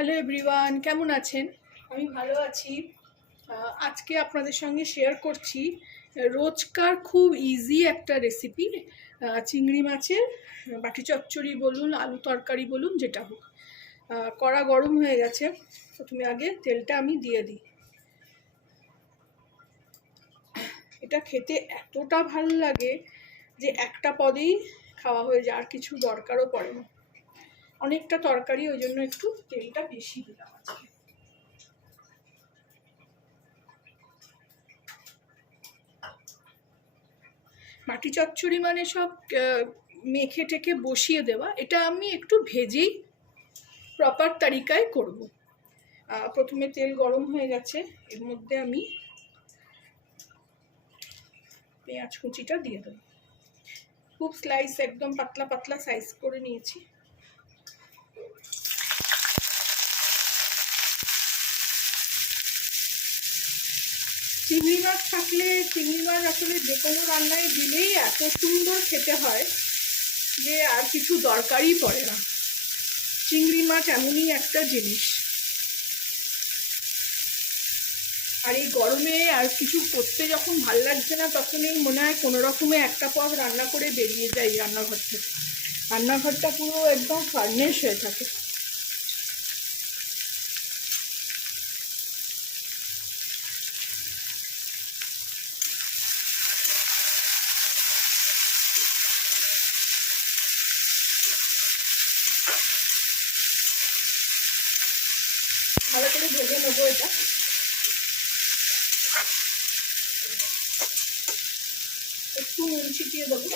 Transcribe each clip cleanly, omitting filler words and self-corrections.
Hello everyone, কেমন আছেন? আমি ভালো আছি। আজকে আপনাদের সঙ্গে শেয়ার করছি রোজকার খুব ইজি একটা রেসিপি, চিংড়ি মাছের বাটি চচ্চড়ি বলুন, আলু তরকারি বলুন, যেটা হোক। কড়া গরম হয়ে গেছে। প্রথমে আগে তেলটা আমি দিয়ে দিই। এটা খেতে এতটা ভালো লাগে যে একটা পদেই খাওয়া হয়ে যায়, আর কিছু দরকারও পড়ে না। অনেকটা তরকারি, ওই জন্য একটু তেলটা বেশি দিলাম আজকে। মাটি চচ্চড়ি মানে সব মেখে টেকে বসিয়ে দেওয়া, এটা আমি একটু ভেজেই প্রপার তারিকায় করব। প্রথমে তেল গরম হয়ে গেছে, এর মধ্যে আমি পেঁয়াজ কুচিটা দিয়ে দেবো। খুব স্লাইস, একদম পাতলা পাতলা সাইজ করে নিয়েছি। চিংড়ি মাছ থাকলে, চিংড়ি মাছ আসলে যে কোনো রান্নায় দিলেই এত সুন্দর খেতে হয় যে আর কিছু দরকারই পড়ে না। চিংড়ি মাছ এমনই একটা জিনিস। আর এই গরমে আর কিছু করতে যখন ভাল লাগছে না, তখনই মনে হয় কোনো রকমে একটা পদ রান্না করে বেরিয়ে যাই রান্নাঘর থেকে। রান্নাঘরটা পুরো একদম ফার্নেস হয়ে থাকে। ভালো করে ভেজে নেবো এটা। একটু নুন ছিটিয়ে দেবো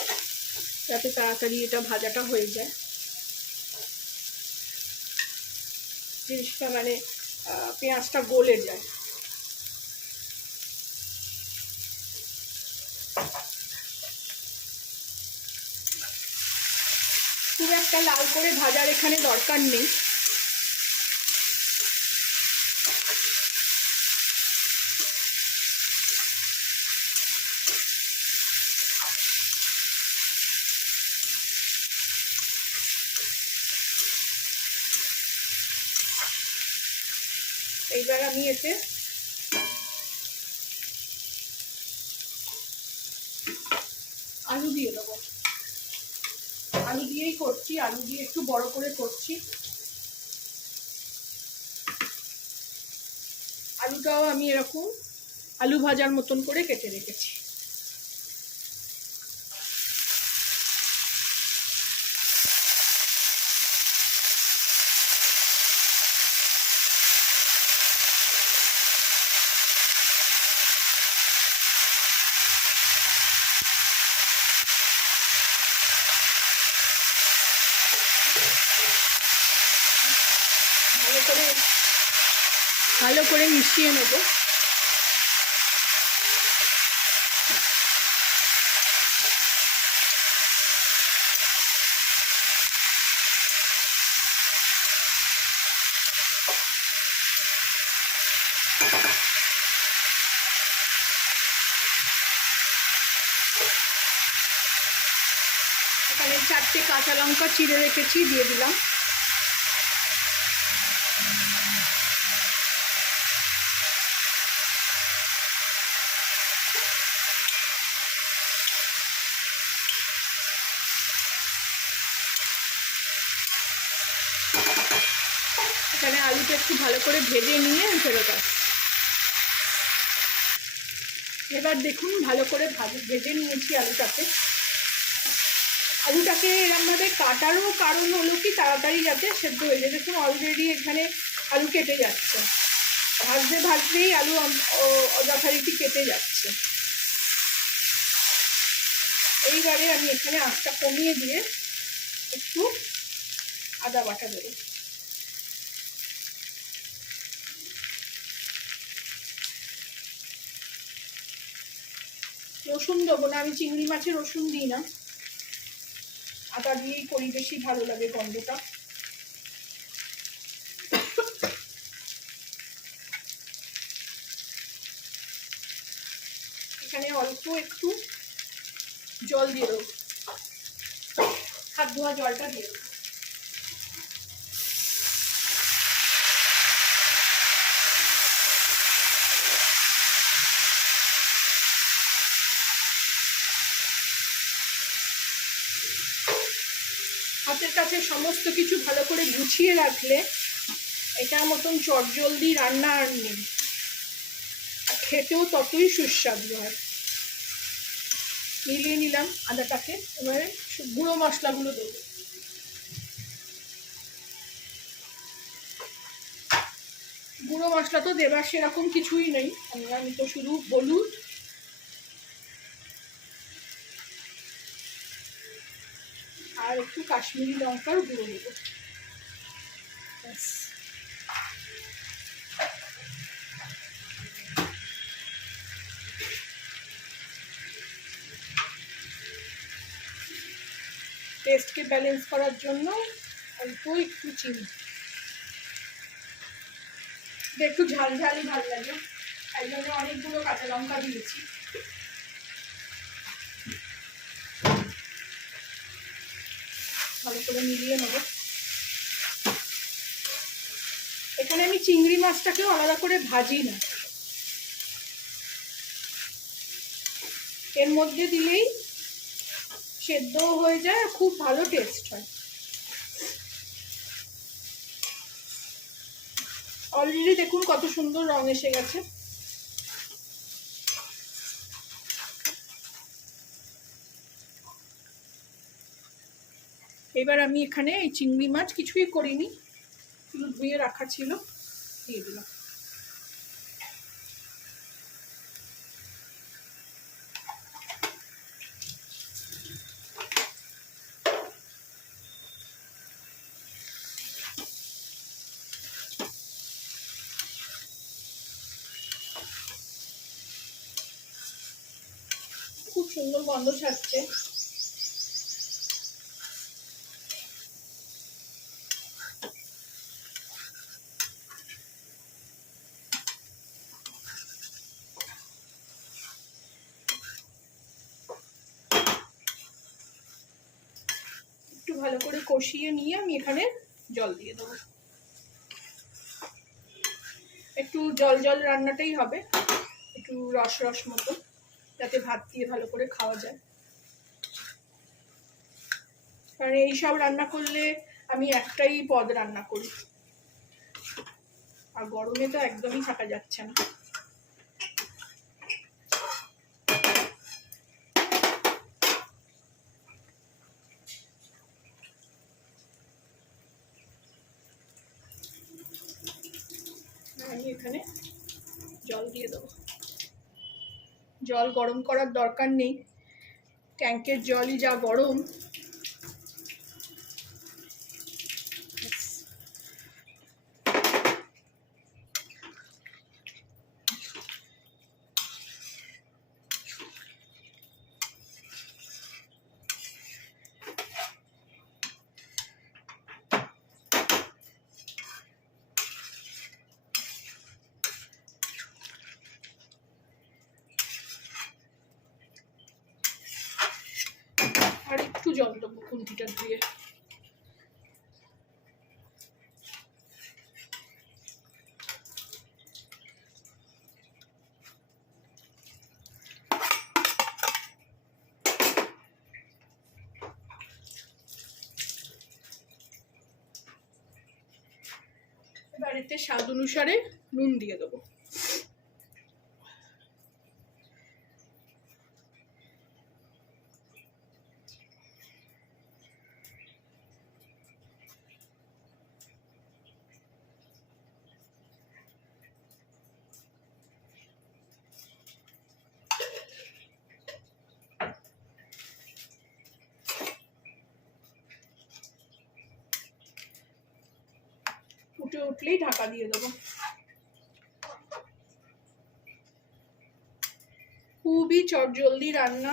যাতে তাড়াতাড়ি এটা ভাজাটা হয়ে যায়। জিনিসটা মানে পেঁয়াজটা গলে যায়। খুব একটা লাল করে ভাজার এখানে দরকার নেই। এইবার আমি এতে আলু দিয়ে দেবো। আলু দিয়েই করছি, আলু দিয়ে একটু বড় করে করছি। আলুটাও আমি এরকম আলু ভাজার মতন করে কেটে রেখেছি। ভালো করে মিশিয়ে নেব। এখানে 4টে কাঁচা লঙ্কা চিড়ে রেখেছি, দিয়ে দিলাম। এখানে আলুটা একটু ভালো করে ভেজে নিয়ে ফেরত আসছি। এবার দেখুন, ভালো করে ভেজে নিয়েছি আলুটাকে। আলুটাকে এরকমভাবে কাটারও কারণ হলো কি, তাড়াতাড়ি যাতে সেদ্ধ হয়ে যায়। দেখুন অলরেডি এখানে আলু কেটে যাচ্ছে, ভাজতে ভাজতেই আলু যথারীতি কেটে যাচ্ছে। এইবারে আমি এখানে আঁচটা কমিয়ে দিয়ে একটু আদা বাটা দেবো। রসুন দেবো না, আমি চিংড়ি মাছে রসুন দিই না, আদা দিয়েই করি, বেশি ভালো লাগে গন্ধটা। এখানে অল্প একটু জল দিয়ে দেবো, হাত ধোয়া জলটা দিয়ে দেবো। কাছে সমস্ত কিছু ভালো করে গুছিয়ে রাখলে এটার মতন চটজলদি রান্না আর নেই, খেতেও ততই সুস্বাদু হয়। মিলিয়ে নিলাম আদাটাকে, এবারে গুঁড়ো মশলাগুলো দেবো। গুঁড়ো মশলা তো দেবার সেরকম কিছুই নেই, আমি তো শুধু হলুদ আর একটু কাশ্মীরি লঙ্কার গুঁড়ো দেবো। টেস্টকে ব্যালেন্স করার জন্য অল্প একটু চিনি, একটু ঝালঝালি ভালো লাগে, তাই জন্য অনেকগুলো কাঁচা লঙ্কা দিয়েছি। ভালো করে মিলিয়ে নেব। এখানে আমি চিংড়ি মাছটাকেও আলাদা করে ভাজি না, এর মধ্যে দিলেই সেদ্ধ হয়ে যায় আর খুব ভালো টেস্ট হয়। অলরেডি দেখুন কত সুন্দর রং এসে গেছে। এবার আমি এখানে এই চিংড়ি মাছ কিছুই করিনি, শুধু ধুয়ে রাখা ছিল, দিয়ে দিলাম। খুব সুন্দর গন্ধ ছাড়ছে। একটু ভালো করে কষিয়ে নিয়ে আমি এখানে জল দিয়ে দেবো। একটু জল জল রান্নাটাই হবে, একটু রস রস মতো, যাতে ভাত দিয়ে ভালো করে খাওয়া যায়। কারণ এইসব রান্না করলে আমি একটাই পদ রান্না করি, আর গরমে তো একদমই থাকা যাচ্ছে না। আমি এখানে জল দিয়ে দেবো। জল গরম করার দরকার নেই, ট্যাঙ্কের জলই যা গরম। আর একটু জল দেবো খুন্তিটা ধুয়ে। এবার এতে স্বাদ অনুসারে নুন দিয়ে দেবো। ফুটে উঠলেই ঢাকা দিয়ে দেবো। খুবই চটজলদি রান্না,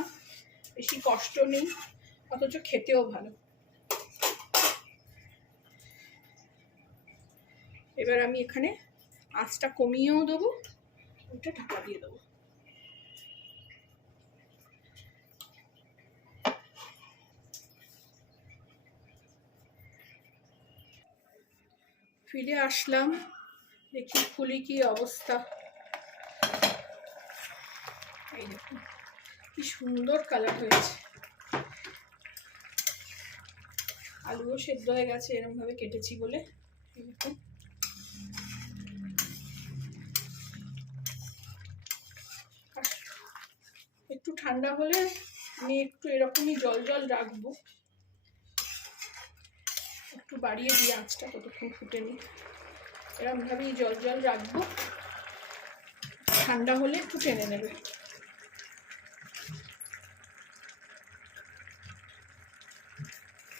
বেশি কষ্ট নেই, অথচ খেতেও ভালো। এবার আমি এখানে আঁচটা কমিয়েও দেবো, ওটা ঢাকা দিয়ে দেবো। ফিরে আসলাম, দেখি খুলি কি অবস্থা। এই দেখুন কি সুন্দর কালার হয়েছে। আলুও সেদ্ধ হয়ে গেছে এরমভাবে কেটেছি বলে। এরকম একটু ঠান্ডা হলে আমি একটু এরকমই জল জল রাখবো, একটু বাড়িয়ে দিয়ে আঁচটা ততক্ষণ ফুটে নিই। এরকমভাবেই জল জল রাখবো, ঠান্ডা হলে একটু টেনে নেবে।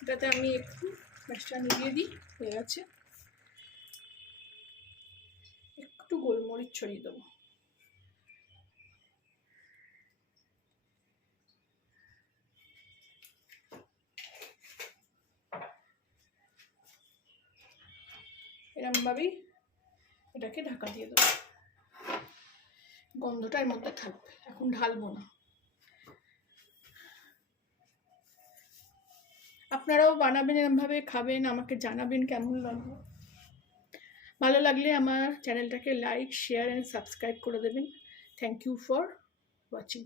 এটাতে আমি একটু গ্যাসটা নিভিয়ে দিই, হয়ে গেছে। একটু গোলমরিচ ছড়িয়ে দেবো। এরকমভাবেই এটাকে ঢাকা দিয়ে দেবো, গন্ধটা এর মধ্যে থাকবে। এখন ঢালবো না। আপনারাও বানাবেন এরকমভাবে, খাবেন, আমাকে জানাবেন কেমন লাগবে। ভালো লাগলে আমার চ্যানেলটাকে লাইক, শেয়ার অ্যান্ড সাবস্ক্রাইব করে দেবেন। Thank you for watching.